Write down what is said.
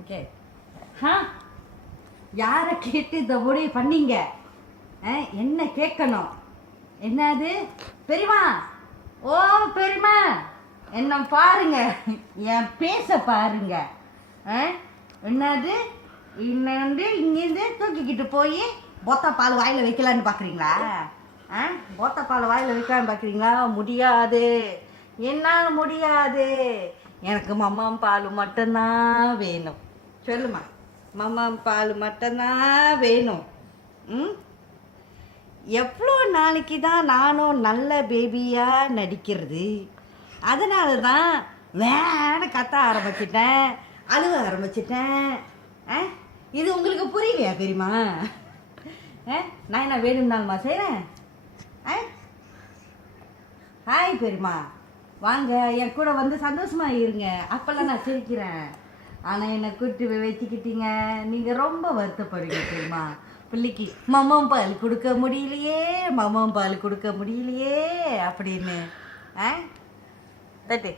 Okay. யாரை கேட்டு இந்த முடிவு பண்ணீங்க? என்ன கேட்கணும்? என்னது பெரியமா? ஓ பெரியமா, என்ன பாருங்க, என் பேச பாருங்க. என்னது இன்னந்து இங்கேருந்து தூக்கிக்கிட்டு போய் பொத்த பால் வாயில் வைக்கலான்னு பார்க்குறீங்களா? பொத்த பால் வாயில் வைக்கலான்னு பார்க்குறீங்களா? முடியாது, என்னால் முடியாது. எனக்கு மம்மாம் பால் மட்டும்தான் வேணும். சொல்லுமா, மம்மாம் பால் மட்டும்தான் வேணும். எவ்வளோ நாளைக்கு தான் நானும் நல்ல பேபியாக நடிக்கிறது? அதனால தான் வேணு கத்த ஆரம்பிச்சிட்டேன், அழுக ஆரம்பிச்சிட்டேன். இது உங்களுக்கு புரியலையா பெரியமா? நான் என்ன வேணும்னாலுமா செய்கிறேன்? ஹாய் பெரியமா, வாங்க என் கூட வந்து சந்தோஷமாக இருங்க. அப்போல்லாம் நான் சிரிக்கிறேன். ஆனால் என்னை கூட்டு வச்சுக்கிட்டீங்க, நீங்கள் ரொம்ப வருத்தப்படுங்க பெரியமா. பிள்ளைக்கு மம்மம் பால் கொடுக்க முடியலையே, மம்மம் பால் கொடுக்க முடியலையே அப்படின்னு. தட்டு